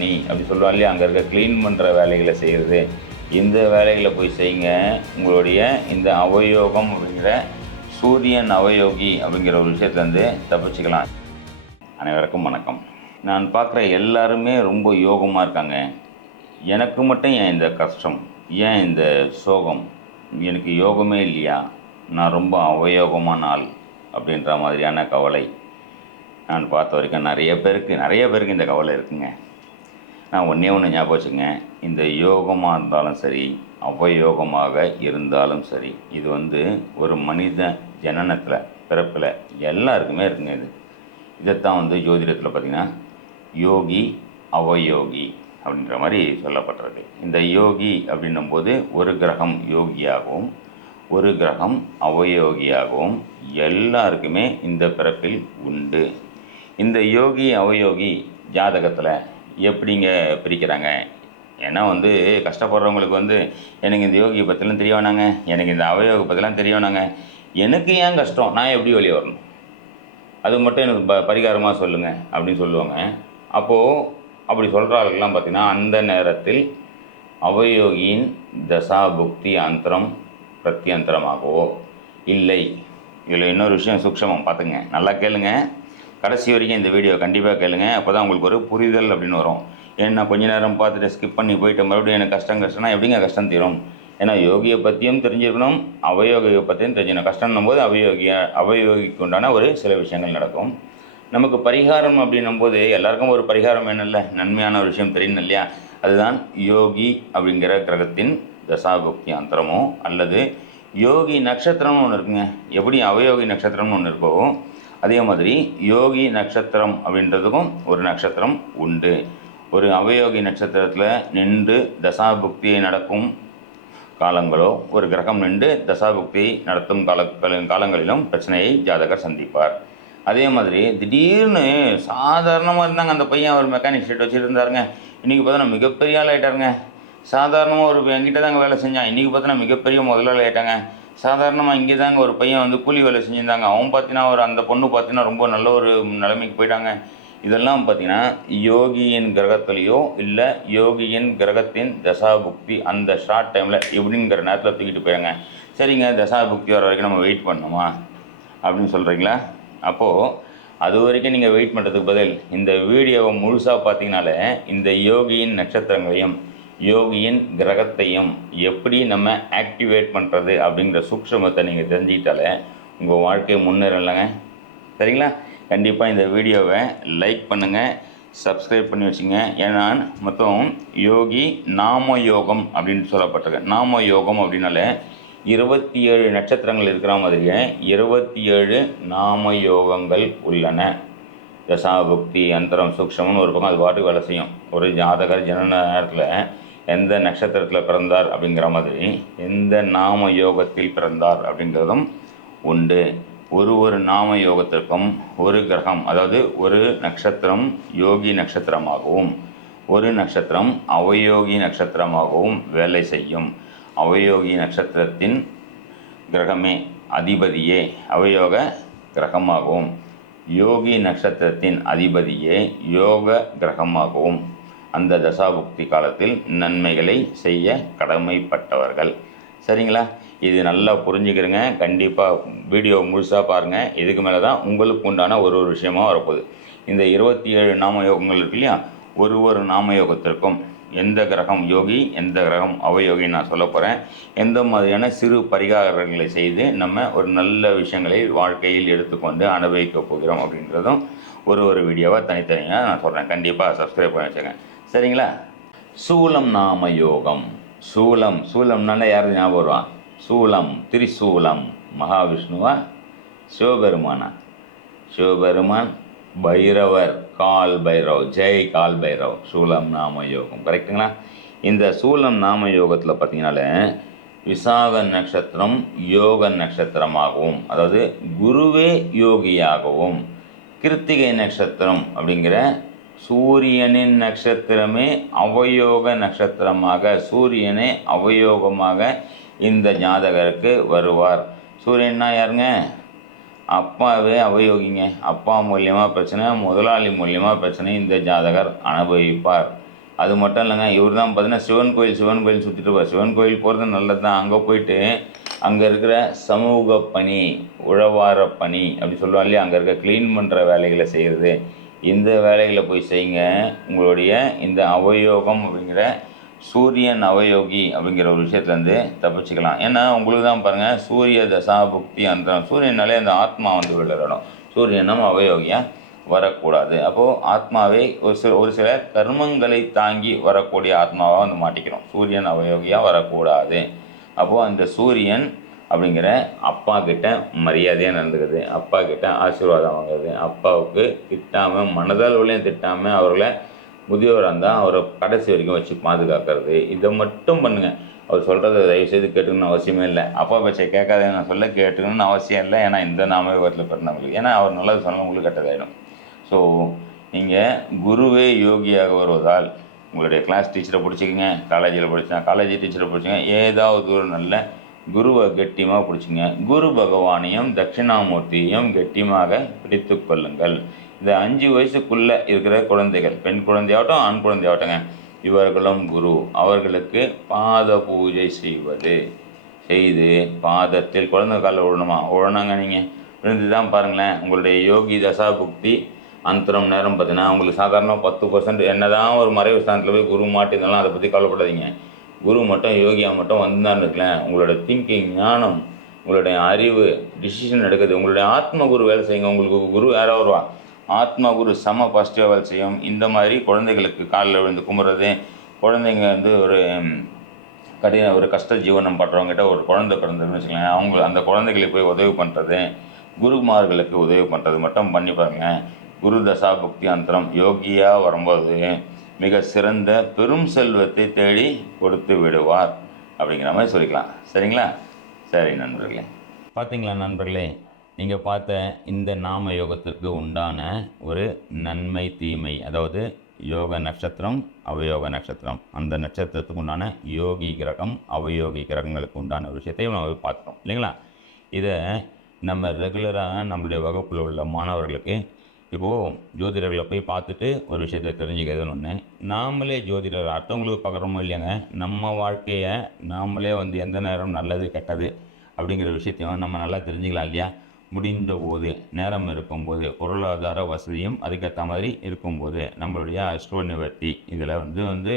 பணி அப்படி சொல்லுவாங்க இல்லையா அங்கே இருக்க க்ளீன் பண்ணுற வேலைகளை செய்கிறது இந்த வேலைகளை போய் செய்யுங்க. உங்களுடைய இந்த அவயோகம் அப்படிங்கிற சூரியன் அவயோகி அப்படிங்கிற ஒரு விஷயத்துலேருந்து தப்பிச்சுக்கலாம். அனைவருக்கும் வணக்கம். நான் பார்க்குற எல்லாருமே ரொம்ப யோகமாக இருக்காங்க. எனக்கு மட்டும் ஏன் இந்த கஷ்டம்? ஏன் இந்த சோகம்? எனக்கு யோகமே இல்லையா? நான் ரொம்ப அவயோகமான ஆள் அப்படின்ற மாதிரியான கவலை. நான் பார்த்த வரைக்கும் நிறைய பேருக்கு நிறைய பேருக்கு இந்த கவலை இருக்குங்க. நான் ஒன்றே ஒன்று ஞாபகம் வச்சுங்க இந்த யோகமாக இருந்தாலும் சரி அவயோகமாக இருந்தாலும் சரி இது வந்து ஒரு மனித ஜனனத்தில் பிறப்பில் எல்லாருக்குமே இருக்குங்க இது. இதைத்தான் வந்து ஜோதிடத்தில் பார்த்திங்கன்னா யோகி அவயோகி அப்படின்ற மாதிரி சொல்லப்பட்டிருக்கு. இந்த யோகி அப்படின்னும் போது ஒரு கிரகம் யோகியாகவும் ஒரு கிரகம் அவயோகியாகவும் எல்லாருக்குமே இந்த பிறப்பில் உண்டு. இந்த யோகி அவயோகி ஜாதகத்தில் எப்படிங்க பிரிக்கிறாங்க? ஏன்னா வந்து கஷ்டப்படுறவங்களுக்கு வந்து எனக்கு இந்த யோகியை பற்றிலாம் தெரிய வேணாங்க எனக்கு இந்த அவயோக பற்றிலாம் தெரிய வேணாங்க எனக்கு ஏன் கஷ்டம்? நான் எப்படி வெளியே வரணும்? அது மட்டும் எனக்கு ப பரிகாரமாக சொல்லுங்கள் அப்படின்னு சொல்லுவாங்க. அப்போது அப்படி சொல்கிற ஆளுக்கெல்லாம் பார்த்திங்கன்னா அந்த நேரத்தில் அவயோகியின் தசா புக்தி அந்தரம் பிரத்யந்தரமாகவோ இல்லை. இதில் இன்னொரு விஷயம் சூக்ஷமம். பார்த்துங்க நல்லா கேளுங்கள் கடைசி வரைக்கும் இந்த வீடியோ கண்டிப்பாக கேளுங்க. அப்போ தான் உங்களுக்கு ஒரு புரிதல் அப்படின்னு வரும். ஏன்னா கொஞ்ச நேரம் பார்த்துட்டு ஸ்கிப் பண்ணி போயிட்டு மறுபடியும் எனக்கு கஷ்டம் கஷ்டம்னா எப்படிங்க கஷ்டம் தீரும்? ஏன்னா யோகியை பற்றியும் தெரிஞ்சிருக்கணும் அவயோகியை பற்றியும் தெரிஞ்சுக்கணும் கஷ்டம்னும் போது அவயோகிய அவயோகிக்கு உண்டான ஒரு சில விஷயங்கள் நடக்கும். நமக்கு பரிகாரம் அப்படின்னும் போது எல்லாருக்கும் ஒரு பரிகாரம் வேணும்ல? நன்மையான ஒரு விஷயம் தெரியணும் இல்லையா? அதுதான் யோகி அப்படிங்கிற கிரகத்தின் தசாபுக்தி அந்தரமோ அல்லது யோகி நட்சத்திரம்னு ஒன்று இருக்குங்க. எப்படி அவயோகி நட்சத்திரம்னு ஒன்று இருக்கோ அதே மாதிரி யோகி நட்சத்திரம் அப்படின்றதுக்கும் ஒரு நட்சத்திரம் உண்டு. ஒரு அவயோகி நட்சத்திரத்தில் நின்று தசாபுக்தியை நடக்கும் காலங்களோ ஒரு கிரகம் நின்று தசாபுக்தியை நடத்தும் கால காலங்களிலும் பிரச்சனையை ஜாதகர் சந்திப்பார். அதே மாதிரி திடீர்னு சாதாரணமாக இருந்தாங்க அந்த பையன் ஒரு மெக்கானிக் ஷெட் வச்சுருந்தாருங்க. இன்றைக்கி பார்த்தோன்னா மிகப்பெரிய ஆள் ஆகிட்டாருங்க சாதாரணமாக ஒரு என்கிட்ட தாங்க வேலை செஞ்சான். இன்றைக்கி பார்த்தோன்னா மிகப்பெரிய முதலாளி ஆகிட்டாங்க சாதாரணமாக இங்கே தாங்க ஒரு பையன் வந்து கூலி வேலை செஞ்சுருந்தாங்க. அவன் பார்த்தீங்கன்னா ஒரு அந்த பொண்ணு பார்த்தீங்கன்னா ரொம்ப நல்ல ஒரு நிலைமைக்கு போயிட்டாங்க. இதெல்லாம் பார்த்தீங்கன்னா யோகியின் கிரகத்துலேயோ இல்லை யோகியின் கிரகத்தின் தசாபுக்தி அந்த ஷார்ட் டைமில் எப்படிங்கிற நேரத்தில் தூக்கிட்டு போயிடுங்க சரிங்க தசாபுக்தி வர வரைக்கும் நம்ம வெயிட் பண்ணணுமா? அப்படின்னு சொல்கிறீங்களா அப்போது அது வரைக்கும் நீங்கள் வெயிட் பண்ணுறதுக்கு பதில் இந்த வீடியோவை முழுசாக பார்த்தீங்கனாலே இந்த யோகியின் நட்சத்திரங்களையும் யோகியின் கிரகத்தையும் எப்படி நம்ம ஆக்டிவேட் பண்ணுறது அப்படிங்கிற சூக்ஷமத்தை நீங்கள் தெரிஞ்சுக்கிட்டாலே உங்கள் வாழ்க்கை முன்னேறலைங்க சரிங்களா? கண்டிப்பாக இந்த வீடியோவை லைக் பண்ணுங்கள் சப்ஸ்கிரைப் பண்ணி வச்சுங்க. ஏன்னா மொத்தம் யோகி நாம யோகம் அப்படின்னு சொல்லப்பட்டிருக்கு. நாம யோகம் அப்படின்னாலே இருபத்தி ஏழு நட்சத்திரங்கள் இருக்கிற மாதிரியே இருபத்தி ஏழு நாம யோகங்கள் உள்ளன. தசாபுக்தி அந்தரம் சூக்ஷம்னு ஒரு பக்கம் அது பாட்டுக்கு வேலை செய்யும். ஒரு ஜாதகர் ஜனன நேரத்தில் எந்த நட்சத்திரத்தில் பிறந்தார் அப்படிங்கிற மாதிரி எந்த நாம யோகத்தில் பிறந்தார் அப்படிங்கிறதும் உண்டு. ஒரு ஒரு நாம யோகத்திற்கும் ஒரு கிரகம் அதாவது ஒரு நட்சத்திரம் யோகி நட்சத்திரமாகவும் ஒரு நட்சத்திரம் அவயோகி நட்சத்திரமாகவும் வேலை செய்யும். அவயோகி நட்சத்திரத்தின் கிரகமே அதிபதியே அவயோக கிரகமாகவும். யோகி நட்சத்திரத்தின் அதிபதியே யோக கிரகமாகவும். அந்த தசாபுக்தி காலத்தில் நன்மைகளை செய்ய கடமைப்பட்டவர்கள். சரிங்களா? இது நல்லா புரிஞ்சுக்கிறங்க. கண்டிப்பாக வீடியோ முழுசாக பாருங்கள் இதுக்கு மேலே தான் உங்களுக்கு உண்டான ஒரு ஒரு விஷயமாக வரப்போகுது. இந்த இருபத்தி ஏழு நாம யோகங்கள் இருக்கு இல்லையா? ஒரு ஒரு நாம யோகத்திற்கும் எந்த கிரகம் யோகி எந்த கிரகம் அவயோகி நான் சொல்ல போகிறேன் எந்த மாதிரியான சிறு பரிகாரங்களை செய்து நம்ம ஒரு நல்ல விஷயங்களை வாழ்க்கையில் எடுத்துக்கொண்டு அனுபவிக்க போகிறோம் அப்படின்றதும் ஒரு ஒரு வீடியோவாக தனித்தனியாக நான் சொல்கிறேன் கண்டிப்பாக சப்ஸ்கிரைப் பண்ணி வச்சுக்கேன் சரிங்களா? சூலம் நாம யோகம். சூலம் சூலம்னால யார் ஞாபகம் வருவான் சூலம் திரிசூலம் மகாவிஷ்ணுவா? சிவபெருமானா? சிவபெருமான் பைரவர் கால் பைரவ் ஜெய் கால் பைரவ் சூலம் நாம யோகம். கரெக்டுங்களா இந்த சூலம் நாம யோகத்தில் பார்த்தீங்கனாலே விசாக நட்சத்திரம் யோக நட்சத்திரமாகவும் அதாவது குருவே யோகியாகவும் கிருத்திகை நட்சத்திரம் அப்படிங்கிற சூரியனின் நட்சத்திரமே அவயோக நட்சத்திரமாக சூரியனே அவயோகமாக இந்த ஜாதகருக்கு வருவார். சூரியன்னா யாருங்க? அப்பாவே அவயோகிங்க. அப்பா மூலியமாக பிரச்சனை முதலாளி மூலியமாக பிரச்சனை இந்த ஜாதகர் அனுபவிப்பார். அது மட்டும் இல்லைங்க இவர் தான் பார்த்தீங்கன்னா சிவன் கோயில் சிவன் கோயில் சுற்றிட்டு இருப்பார். சிவன் கோயில் போகிறது நல்லது தான். அங்கே போயிட்டு அங்கே இருக்கிற சமூக பணி உழவார பணி அப்படி சொல்லுவாங்க இல்லையா? அங்கே இருக்க க்ளீன் பண்ணுற வேலைகளை செய்கிறது இந்த வேலைகளை போய் செய்யுங்க. உங்களுடைய இந்த அவயோகம் அப்படிங்கிற சூரியன் அவயோகி அப்படிங்கிற ஒரு விஷயத்துலேருந்து தப்பிச்சுக்கலாம். ஏன்னா உங்களுக்கு தான் பாருங்கள் சூரிய தசா புக்தி அந்த சூரியனாலே அந்த ஆத்மா வந்து விளையாடணும் சூரியனும் அவயோகியாக வரக்கூடாது. அப்போது ஆத்மாவே ஒரு சில ஒரு சில கர்மங்களை தாங்கி வரக்கூடிய ஆத்மாவாக வந்து மாட்டிக்கிறோம். சூரியன் அவயோகியாக வரக்கூடாது. அப்போது அந்த சூரியன் அப்படிங்கிற அப்பா கிட்ட மரியாதையாக நடந்துக்கிறது அப்பா கிட்ட ஆசீர்வாதம் வாங்குறது அப்பாவுக்கு திட்டாமல் மனதளவுலையும் திட்டாமல் அவர்களை முதியோராக இருந்தால் அவரை கடைசி வரைக்கும் வச்சு பாதுகாக்கிறது. இதை மட்டும் பண்ணுங்கள் அவர் சொல்கிறத தயவுசெய்து கேட்டுக்கணும்னு அவசியமே இல்லை. அப்பா பேச்சை கேட்காத நான் சொல்ல கேட்டுக்கணும்னு அவசியம் இல்லை. ஏன்னா இந்த நாமயோகத்தில் பிறந்தவங்களுக்கு ஏன்னா அவர் நல்லது சொன்னால் உங்களுக்கு கெட்டதாயிடும். ஸோ நீங்கள் குருவே யோகியாக வருவதால் உங்களுடைய கிளாஸ் டீச்சரை பிடிச்சிக்கங்க. காலேஜில் படிச்சா காலேஜ் டீச்சரை பிடிச்சிங்க ஏதாவது ஒரு நல்ல குருவை கெட்டியமாக பிடிச்சிங்க. குரு பகவானையும் தட்சிணாமூர்த்தியையும் கெட்டியமாக பிடித்து கொள்ளுங்கள். இந்த அஞ்சு வயசுக்குள்ளே இருக்கிற குழந்தைகள் பெண் குழந்தையாகட்டும் ஆண் குழந்தையாகட்டுங்க இவர்களும் குரு. அவர்களுக்கு பாத பூஜை செய்வது செய்து பாதத்தில் குழந்தை காலில் விழணுமா? விழணுங்க நீங்கள் விழுந்து தான் பாருங்களேன். உங்களுடைய யோகி தசா புக்தி அந்தரம் நேரம் பார்த்தீங்கன்னா உங்களுக்கு சாதாரணமாக பத்து பர்சன்ட் என்ன தான் ஒரு மறைவு ஸ்தானத்தில் போய் குரு மாட்டிருந்தாலும் அதை பற்றி கவலைப்படாதீங்க. குரு மட்டும் யோகியா மட்டும் வந்தான்னு இருக்கலாம் உங்களோட திங்கிங் ஞானம் உங்களுடைய அறிவு டிசிஷன் எடுக்கிறது உங்களுடைய ஆத்ம குரு வேலை செய்யுங்க. உங்களுக்கு குரு யாரோ வருவா ஆத்ம குரு செம பாசிட்டிவாக வேலை செய்யும். இந்த மாதிரி குழந்தைகளுக்கு காலில் விழுந்து கும்பிட்றது குழந்தைங்க வந்து ஒரு கடின ஒரு கஷ்ட ஜீவனம் பண்ணுறவங்ககிட்ட ஒரு குழந்தை பிறந்ததுன்னு வச்சுக்கோங்களேன் அவங்க அந்த குழந்தைகளுக்கு போய் உதவி பண்ணுறது குருமார்களுக்கு உதவி பண்ணுறது மட்டும் பண்ணி பாருங்கள் குரு தசா பக்தி அந்தரம் யோகியாக வரும்போது மிக சிறந்த பெரும் செல்வத்தை தேடி கொடுத்து விடுவார் அப்படிங்கிற மாதிரி சொல்லிக்கலாம். சரிங்களா? சரி நண்பர்களே. பார்த்தீங்களா நண்பர்களே? நீங்கள் பார்த்த இந்த நாம யோகத்திற்கு உண்டான ஒரு நன்மை தீமை அதாவது யோக நட்சத்திரம் அவயோக நட்சத்திரம். அந்த நட்சத்திரத்துக்கு உண்டான யோகி கிரகம் அவயோகி கிரகங்களுக்கு உண்டான ஒரு விஷயத்தை நம்ம பார்த்தோம் இல்லைங்களா? இதை நம்ம ரெகுலராக நம்மளுடைய வகுப்பில் உள்ள மாணவர்களுக்கு இப்போது ஜோதிடர்களை போய் பார்த்துட்டு ஒரு விஷயத்தை தெரிஞ்சுக்கிறதுன்னு ஒன்று நாமளே ஜோதிடர் அடுத்தவங்களுக்கு பார்க்குறோமோ இல்லையாங்க? நம்ம வாழ்க்கையை நாமளே வந்து எந்த நேரம் நல்லது கெட்டது அப்படிங்கிற விஷயத்தையும் நம்ம நல்லா தெரிஞ்சுக்கலாம் இல்லையா? முடிந்த போது நேரம் இருக்கும்போது பொருளாதார வசதியும் அதுக்கேற்ற மாதிரி இருக்கும்போது நம்மளுடைய அஸ்ட்ரோ நிவர்த்தி இதில் வந்து வந்து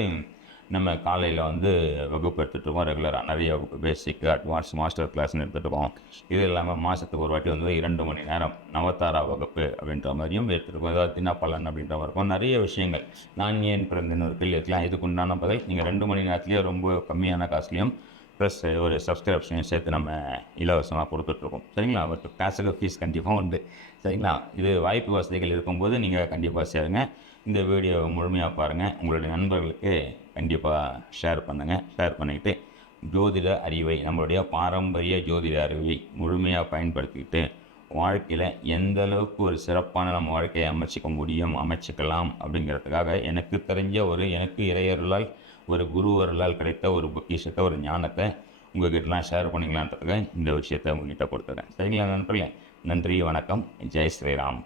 நம்ம காலையில் வந்து வகுப்பு எடுத்துகிட்டு ரெகுலராக நிறைய வகுப்பு பேசிக் அட்வான்ஸ் மாஸ்டர் கிளாஸ்னு எடுத்துகிட்டு போவோம் இது இல்லாமல் மாதத்துக்கு ஒரு வாட்டி வந்து இரண்டு மணி நேரம் நவதாரா வகுப்பு அப்படின்ற மாதிரியும் எடுத்துருக்கோம் ஏதாவது தினப்பலன் அப்படின்ற மாதிரி இருக்கும். நிறைய விஷயங்கள். நான் ஏன் பிறந்தேன்னு ஒரு கேள்வி இதுக்கு உண்டான பதில் நீங்கள் ரெண்டு மணி நேரத்துலேயே ரொம்ப கம்மியான காசுலையும் ப்ளஸ் ஒரு சப்ஸ்கிரிப்ஷனையும் சேர்த்து நம்ம இலவசமாக கொடுத்துட்ருக்கோம். சரிங்களா? பட் காசுக்கு ஃபீஸ் கண்டிப்பாக உண்டு. சரிங்களா? இது வாய்ப்பு வசதிகள் இருக்கும்போது நீங்கள் கண்டிப்பாக சேருங்க. இந்த வீடியோ முழுமையாக பாருங்கள் உங்களுடைய நண்பர்களுக்கு கண்டிப்பாக ஷேர் பண்ணுங்கள் ஷேர் பண்ணிக்கிட்டு ஜோதிட அறிவை நம்மளுடைய பாரம்பரிய ஜோதிட அறிவை முழுமையாக பயன்படுத்திக்கிட்டு வாழ்க்கையில் எந்த அளவுக்கு ஒரு சிறப்பான நம்ம வாழ்க்கையை அமைச்சிக்க முடியும் அமைச்சிக்கலாம் அப்படிங்கிறதுக்காக எனக்கு தெரிஞ்ச ஒரு எனக்கு இறையர்களால் ஒரு குருவருளால் கிடைத்த ஒரு பொக்கிஷத்தை ஒரு ஞானத்தை உங்ககிட்டலாம் ஷேர் பண்ணிக்கலான்றதுக்காக இந்த விஷயத்தை உங்ககிட்ட கொடுத்துறேன். சரிங்களா நண்பர்களே? நன்றி வணக்கம். ஜெய் ஸ்ரீராம்.